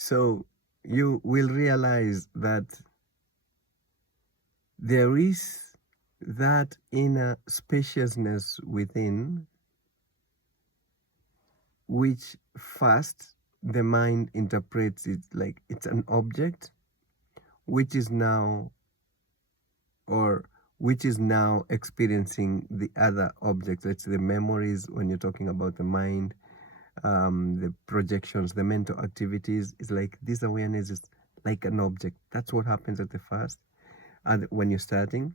So you will realize that there is that inner spaciousness within, which first the mind interprets it like it's an object, which is now, or which is now experiencing the other objects. It's the memories when you're talking about the mind, the projections, the mental activities. It's like this awareness is like an object. That's what happens at the first, when you're starting.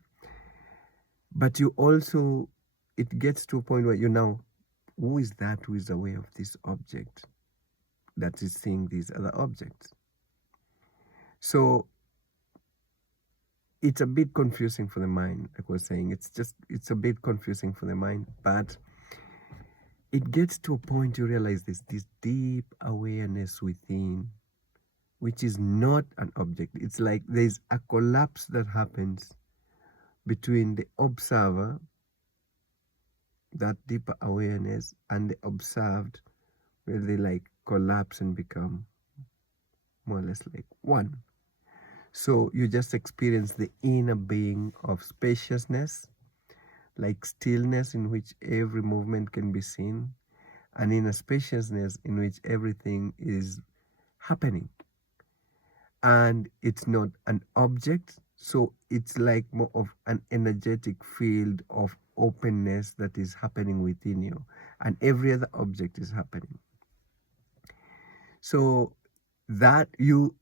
But you also, it gets to a point where you now, who is that who is aware of this object that is seeing these other objects? So it's a bit confusing for the mind, like I was saying. It's a bit confusing for the mind, but it gets to a point you realize this deep awareness within, which is not an object. It's like there's a collapse that happens between the observer, that deeper awareness, and the observed, where they like collapse and become more or less like one. So you just experience the inner being of spaciousness, like stillness in which every movement can be seen, and inner spaciousness in which everything is happening. And it's not an object, so it's like more of an energetic field of openness that is happening within you, and every other object is happening. So that you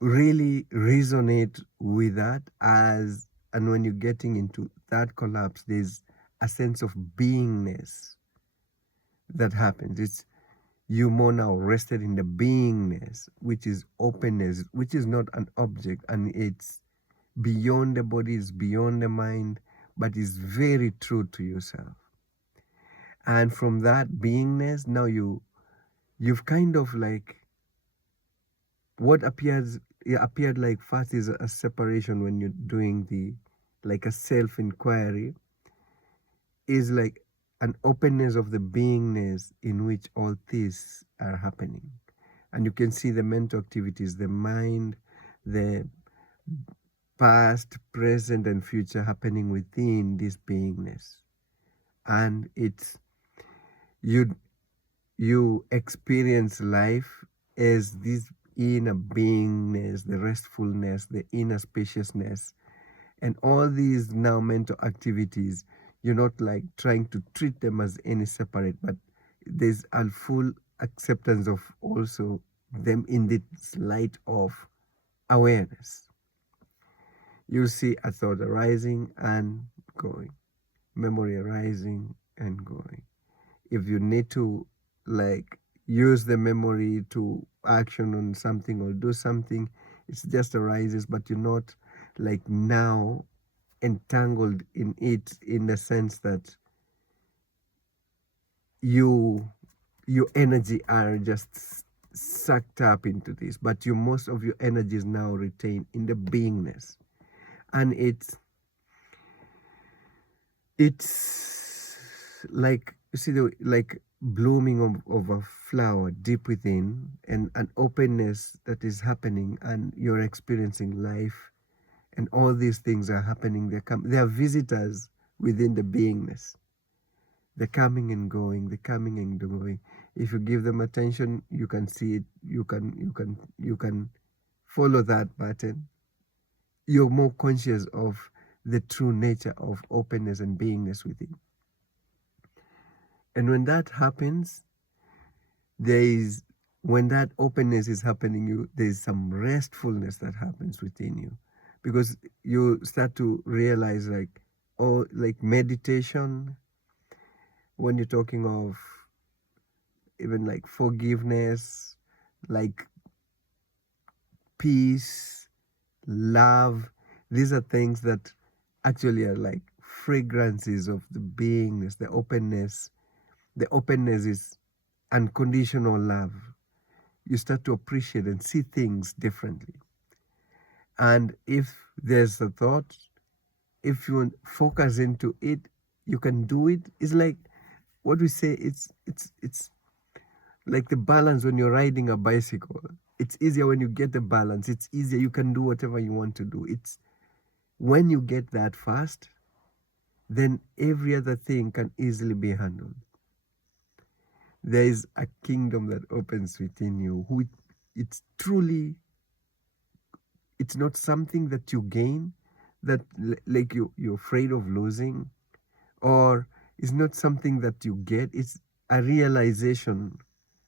really resonate with that, as and when you're getting into that collapse, there's a sense of beingness that happens. It's you more now rested in the beingness, which is openness, which is not an object, and it's beyond the body, it's beyond the mind, but is very true to yourself. And from that beingness, now you've kind of like, what appeared like first is a separation when you're doing the, like a self-inquiry, is like an openness of the beingness in which all these are happening. And you can see the mental activities, the mind, the past, present, and future happening within this beingness. And it's you you experience life as this inner beingness, the restfulness, the inner spaciousness, and all these now mental activities. You're not like trying to treat them as any separate, but there's a full acceptance of also them in this light of awareness. You see a thought arising and going, memory arising and going. If you need to like use the memory to action on something or do something, it just arises, but you're not like now entangled in it, in the sense that you your energy are just sucked up into this, but you most of your energy is now retained in the beingness. And it's like, you see, the like blooming of a flower deep within, and an openness that is happening, and you're experiencing life, and all these things are happening. They are visitors within the beingness. They're coming and going, they're coming and going. If you give them attention, you can see it, you can follow that pattern. You're more conscious of the true nature of openness and beingness within. And when that happens, there is when that openness is happening, there's some restfulness that happens within you, because you start to realize, like, oh, like meditation, when you're talking of even like forgiveness, like peace, love, these are things that actually are like fragrances of the beingness, the openness. The openness is unconditional love. You start to appreciate and see things differently. And if there's a thought, if you focus into it, you can do it. It's like what we say, it's like the balance when you're riding a bicycle. It's easier when you get the balance. It's easier. You can do whatever you want to do. It's when you get that fast, then every other thing can easily be handled. There is a kingdom that opens within you. It's truly, it's not something that you gain, that like you're afraid of losing, or it's not something that you get. It's a realization.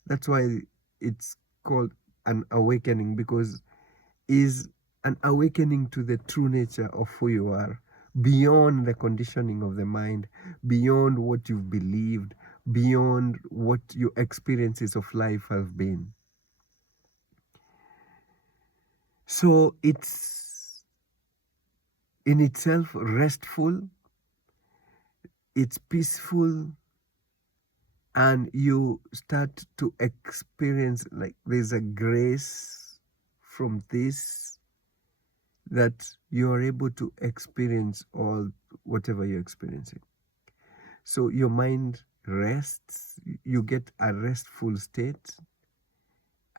That's why it's called an awakening, because is an awakening to the true nature of who you are, beyond the conditioning of the mind, beyond what you've believed, beyond what your experiences of life have been. So it's in itself restful, it's peaceful, and you start to experience like there's a grace from this, that you are able to experience all whatever you're experiencing. So your mind rests, you get a restful state,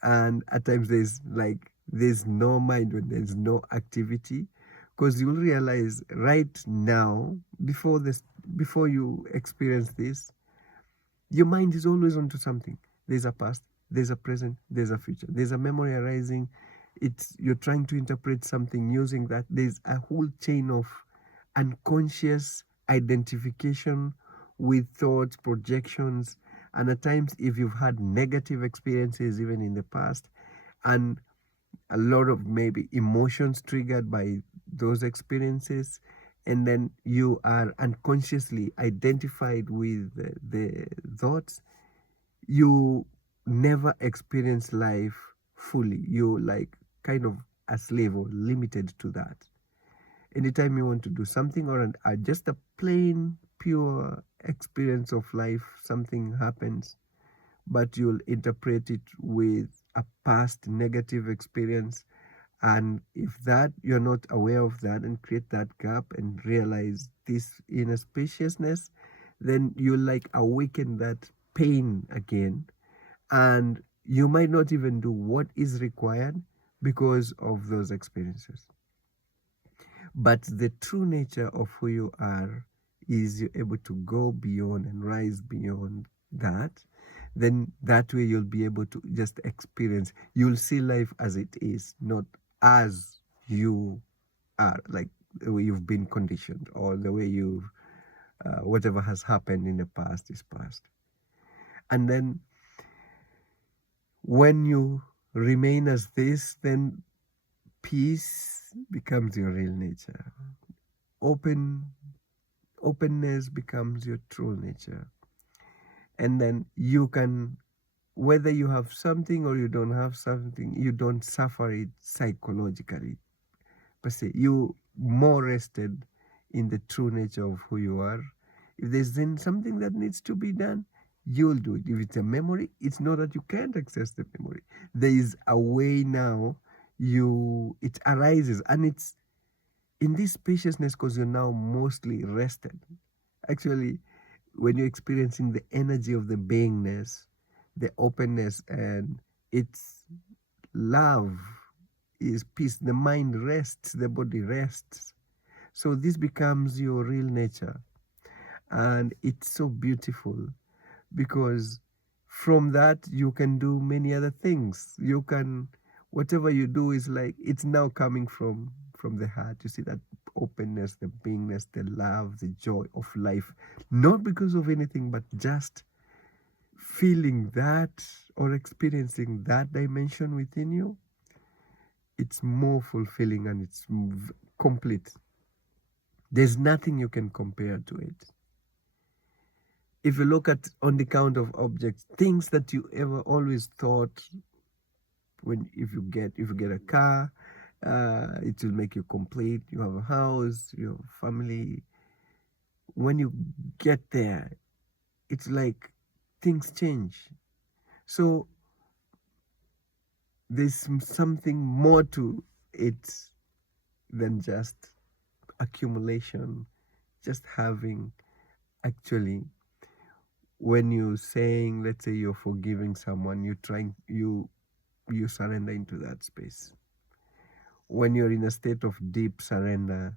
and at times there's no mind when there's no activity, because you'll realize right now, before you experience this, your mind is always onto something. There's a past, there's a present, there's a future, there's a memory arising. It's you're trying to interpret something using that. There's a whole chain of unconscious identification with thoughts, projections, and at times if you've had negative experiences even in the past, and a lot of maybe emotions triggered by those experiences, and then you are unconsciously identified with the thoughts, you never experience life fully. You like kind of a slave or limited to that. Anytime you want to do something, or just a plain pure experience of life, something happens, but you'll interpret it with a past negative experience. And if that you're not aware of that and create that gap and realize this inner spaciousness, then you like awaken that pain again, and you might not even do what is required because of those experiences. But the true nature of who you are is you're able to go beyond and rise beyond that. Then that way you'll be able to just experience, you'll see life as it is, not as you are, like the way you've been conditioned, or the way you've whatever has happened in the past is past. And then when you remain as this, then peace becomes your real nature. Openness becomes your true nature. And then you can, whether you have something or you don't have something, you don't suffer it psychologically per se. You more rested in the true nature of who you are. If there's then something that needs to be done, you'll do it. If it's a memory, it's not that you can't access the memory. There is a way now it arises, and it's in this spaciousness because you're now mostly rested. Actually, when you're experiencing the energy of the beingness, the openness, and it's love, is peace, the mind rests, the body rests. So this becomes your real nature. And it's so beautiful, because from that you can do many other things. You can, whatever you do is like it's now coming from the heart. You see that openness, the beingness, the love, the joy of life, not because of anything, but just feeling that or experiencing that dimension within you. It's more fulfilling, and it's complete. There's nothing you can compare to it. If you look at on the count of objects, things that you ever always thought, when if you get a car, it will make you complete. You have a house, you have a family. When you get there, it's like things change. So there's something more to it than just accumulation, just having. Actually, when you're saying, let's say you're forgiving someone, you you surrender into that space. When you're in a state of deep surrender,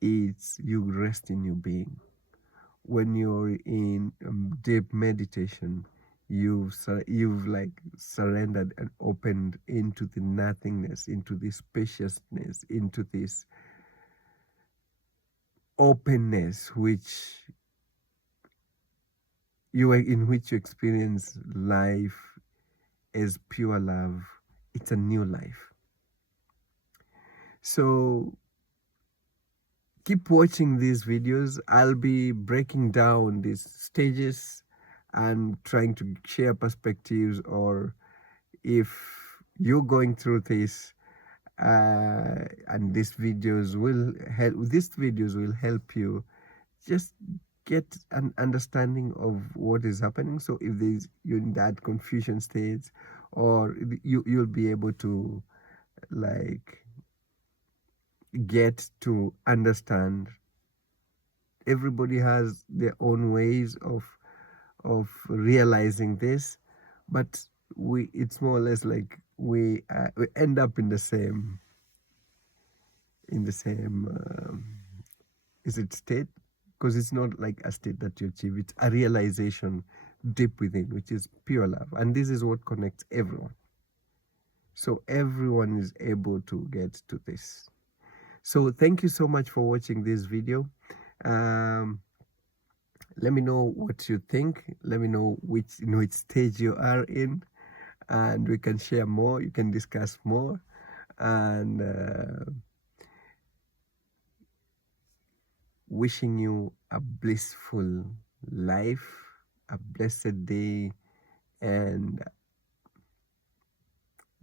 it's you rest in your being. When you're in deep meditation, you've like surrendered and opened into the nothingness, into this spaciousness, into this openness, in which you experience life as pure love. It's a new life. So keep watching these videos. I'll be breaking down these stages and trying to share perspectives, or if you're going through this, and these videos will help you just get an understanding of what is happening. So if you're in that confusion stage, or you'll be able to like get to understand. Everybody has their own ways of realizing this, but it's more or less like we end up in the same is it state, because it's not like a state that you achieve, it's a realization deep within, which is pure love, and this is what connects everyone. So everyone is able to get to this. So thank you so much for watching this video. Let me know what you think. Let me know which stage you are in, and we can share more. You can discuss more, and wishing you a blissful life, a blessed day, and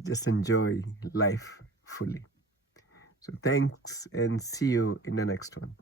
just enjoy life fully. So thanks, and see you in the next one.